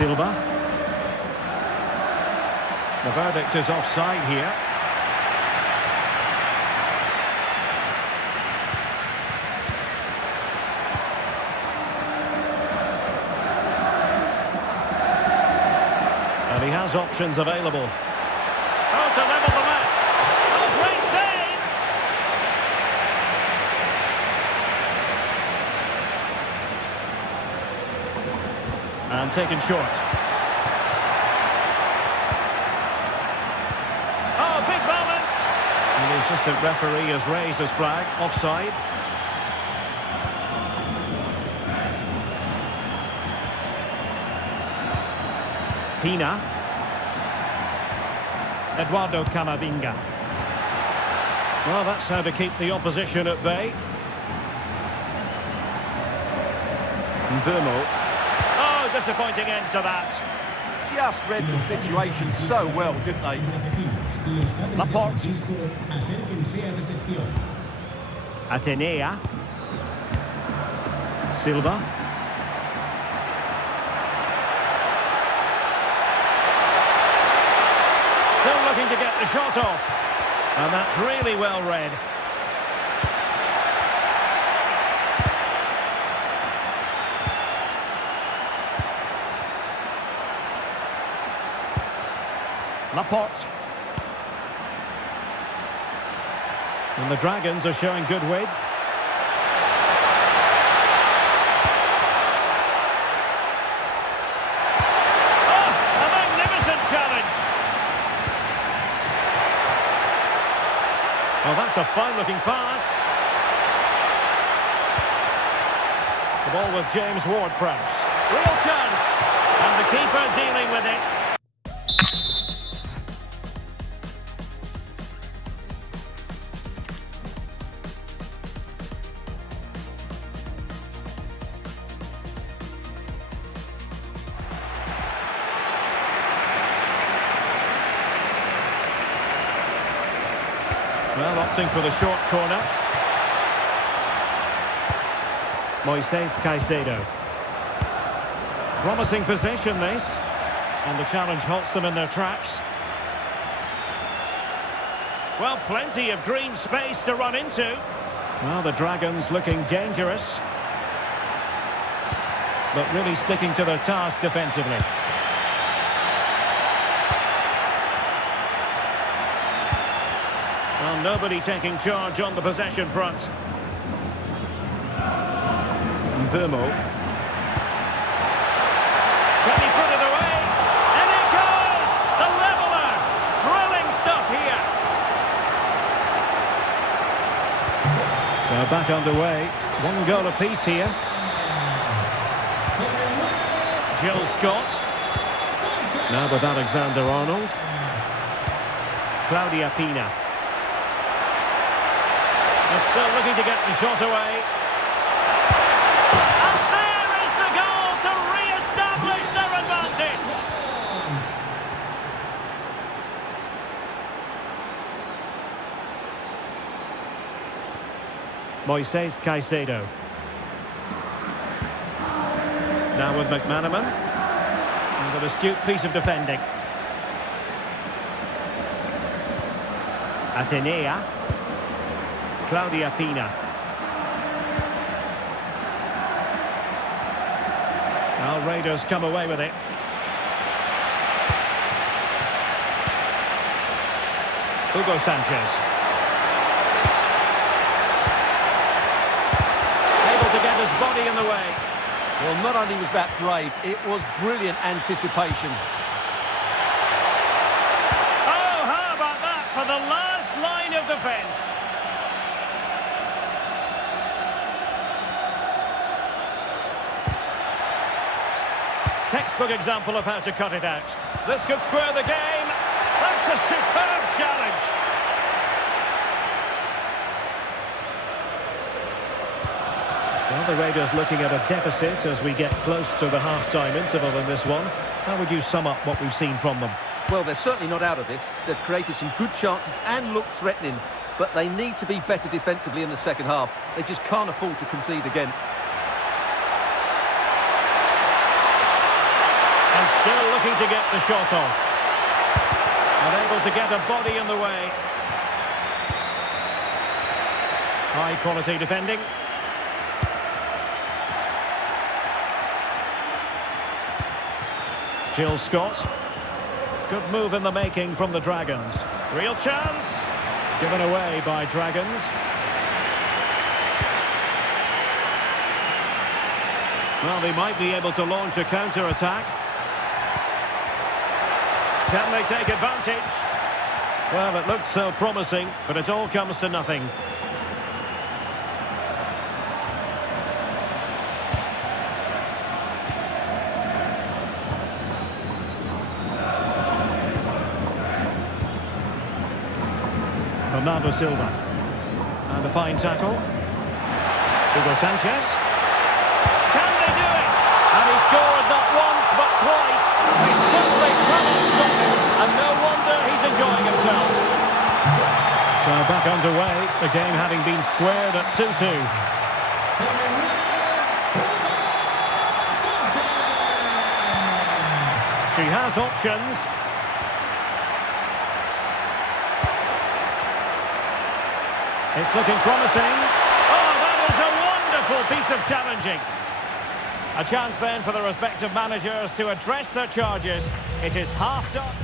Silva. The verdict is offside here. And he has options available. Oh, to level the match. Oh, great save! And taken short. Oh, big moment! And the assistant referee has raised his flag. Offside. Pina. Eduardo Camavinga. Well, that's how to keep the opposition at bay. Mbeumo. Oh, disappointing end to that. Just read the situation so well, didn't they? Laporte. Atenea. Silva. Still looking to get the shot off. And that's really well read. Laporte. And the Dragons are showing good width. Oh, a magnificent challenge. Oh, that's a fine-looking pass. The ball with James Ward-Prowse. Real chance. And the keeper dealing with it. Well, opting for the short corner. Moises Caicedo. Promising possession, this. And the challenge halts them in their tracks. Well, plenty of green space to run into. Well, the Dragons looking dangerous. But really sticking to their task defensively. Well, nobody taking charge on the possession front. Mbeumo. Can he put it away? And it goes! The leveller! Thrilling stuff here. So back underway. One goal apiece here. Jill Scott. Now with Alexander-Arnold. Claudia Pina. They're still looking to get the shot away. And there is the goal to re-establish their advantage. Moises Caicedo. Now with McManaman. And an astute piece of defending. Atenea. Claudia Pina. Now Raiders come away with it. Hugo Sanchez. Able to get his body in the way. Well, not only was that brave, it was brilliant anticipation. Oh, how about that for the last line of defence? Textbook example of how to cut it out. This could square the game. That's a superb challenge. Well, the Raiders looking at a deficit as we get close to the half-time interval in this one. How would you sum up what we've seen from them? Well, they're certainly not out of this. They've created some good chances and look threatening, but they need to be better defensively in the second half. They just can't afford to concede again. And Still looking to get the shot off. Unable to get a body in the way. High quality defending. Jill Scott. Good move in the making from the Dragons. Real chance. Given away by Dragons. Well, they might be able to launch a counter-attack. Can they take advantage? Well, it looked so promising, but it all comes to nothing. Bernardo Silva. And a fine tackle. Hugo Sanchez. Can they do it? And he scored not once but twice. He simply cannot stop him. And no wonder he's enjoying himself. So back underway, the game having been squared at 2-2. She has options. It's looking promising. Oh, that is a wonderful piece of challenging. A chance then for the respective managers to address their charges. It is half-time.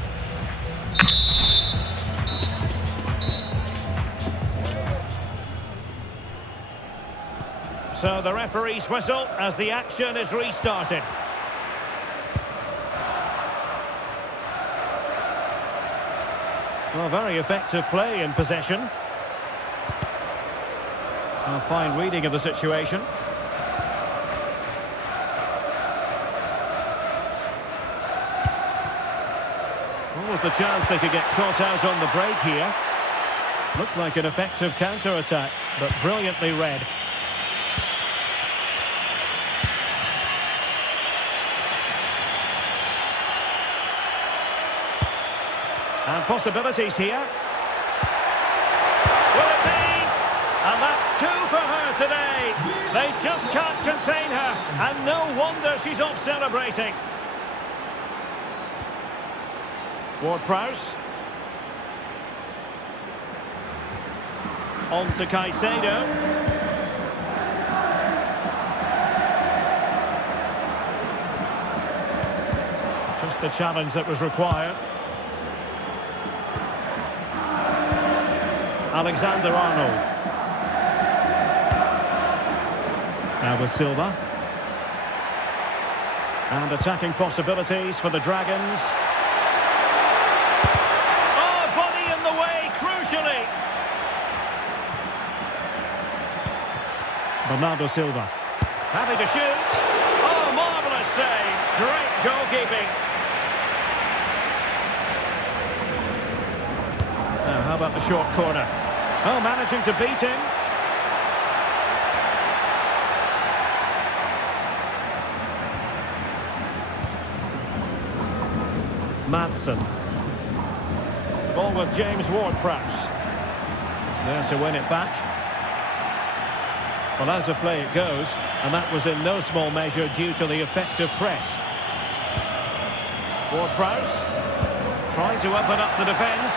So the referee's whistle as the action is restarted. Well, very effective play in possession. A fine reading of the situation. What was the chance they could get caught out on the break here? Looked like an effective counter-attack, but brilliantly read. And possibilities here. Will it be? And that's two for her today. They just can't contain her. And no wonder she's off celebrating. Ward-Prowse. On to Caicedo. Just the challenge that was required. Alexander-Arnold. Now with Silva. And attacking possibilities for the Dragons. Oh, body in the way, crucially. Bernardo Silva. Happy to shoot. Oh, marvellous save. Great goalkeeping. Now, how about the short corner? Oh, managing to beat him. Madsen. Ball with James Ward-Prowse. There to win it back. Well, out of play it goes, and that was in no small measure due to the effective press. Ward-Prowse trying to open up the defence.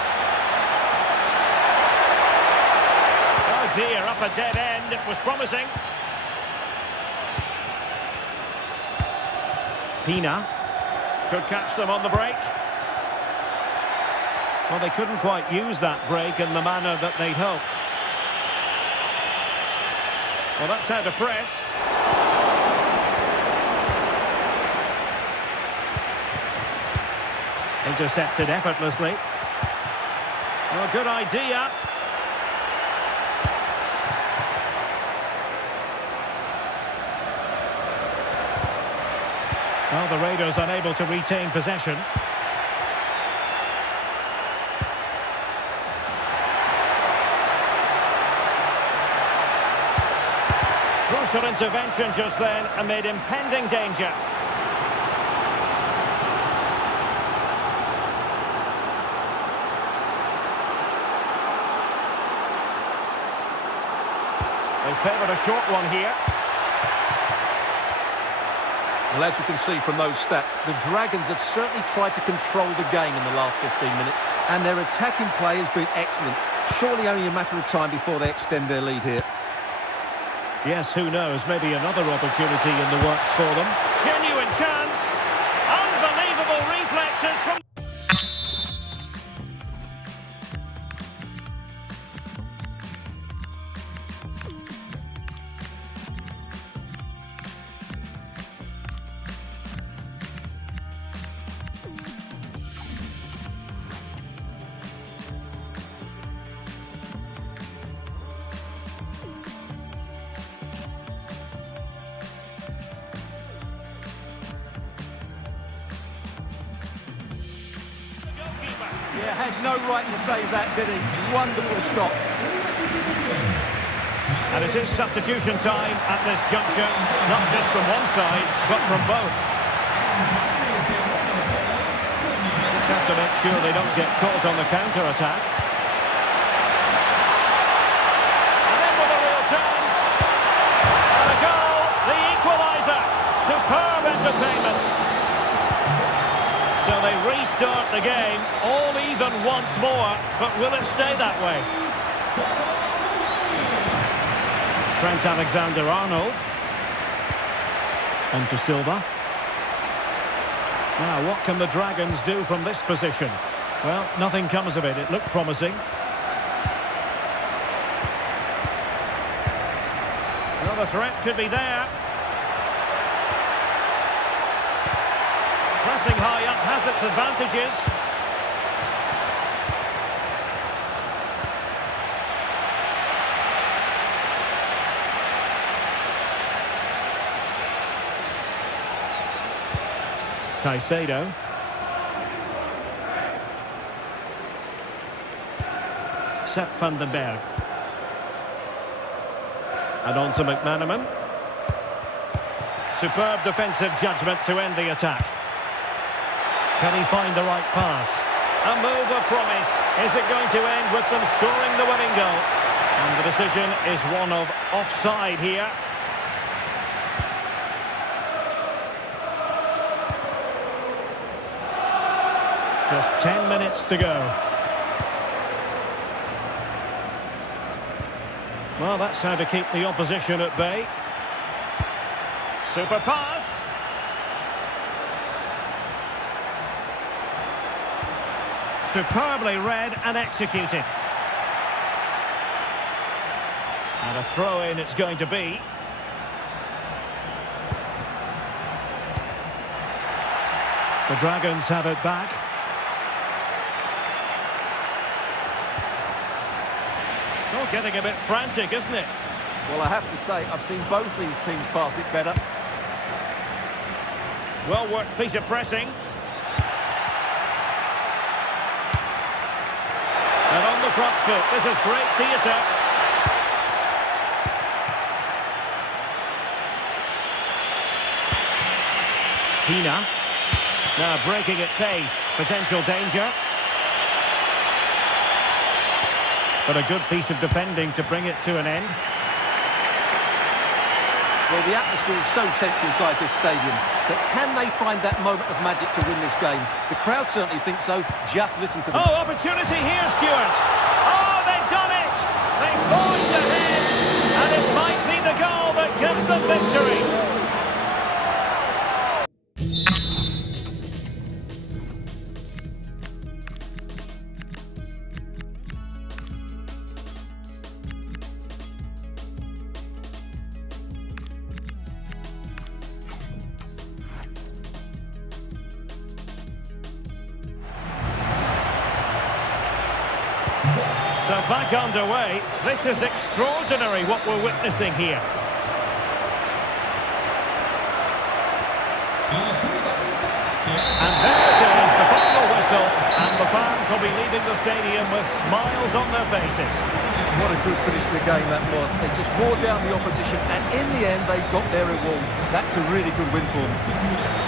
Oh dear, up a dead end. It was promising. Pina could catch them on the break. Well, they couldn't quite use that break in the manner that they'd hoped. Well, that's how to press. Intercepted effortlessly. Well, good idea. Well, the Raiders unable to retain possession. Crucial intervention just then amid impending danger. They favoured a short one here. Well, as you can see from those stats, the Dragons have certainly tried to control the game in the last 15 minutes, and their attacking play has been excellent. Surely only a matter of time before they extend their lead here. Yes, who knows, maybe another opportunity in the works for them. Genuine chance. Unbelievable reflexes from... Yeah, had no right to save that, did he? Wonderful stop. And it is substitution time at this juncture, not just from one side, but from both. Just have to make sure they don't get caught on the counter-attack. And then with a real chance. And a goal, the equaliser. Superb entertainment. So they restart the game, all even once more, but will it stay that way? Trent Alexander-Arnold. And to Silva. Now, what can the Dragons do from this position? Well, nothing comes of it. It looked promising. Another threat could be there. Pressing high up has its advantages. Caicedo. Sepp van den Berg. And on to McManaman. Superb defensive judgment to end the attack. Can he find the right pass? A move of promise. Is it going to end with them scoring the winning goal? And the decision is one of offside here. Just 10 minutes to go. Well, that's how to keep the opposition at bay. Super pass. Superbly read and executed. And a throw-in it's going to be. The Dragons have it back. It's all getting a bit frantic, isn't it? Well, I have to say, I've seen both these teams pass it better. Well-worked piece of pressing. And on the front foot, this is great theatre. Pina. Now breaking at pace. Potential danger. But a good piece of defending to bring it to an end. Well, the atmosphere is so tense inside this stadium, but can they find that moment of magic to win this game? The crowd certainly think so. Just listen to them. Oh, opportunity here, Stuart. Oh, they've done it! They've forged ahead, and it might be the goal that gives them victory. So back underway. This is extraordinary what we're witnessing here. And there it is, the final whistle, and the fans will be leaving the stadium with smiles on their faces. What a good finish to the game that was. They just wore down the opposition, and in the end, they got their reward. That's a really good win for them.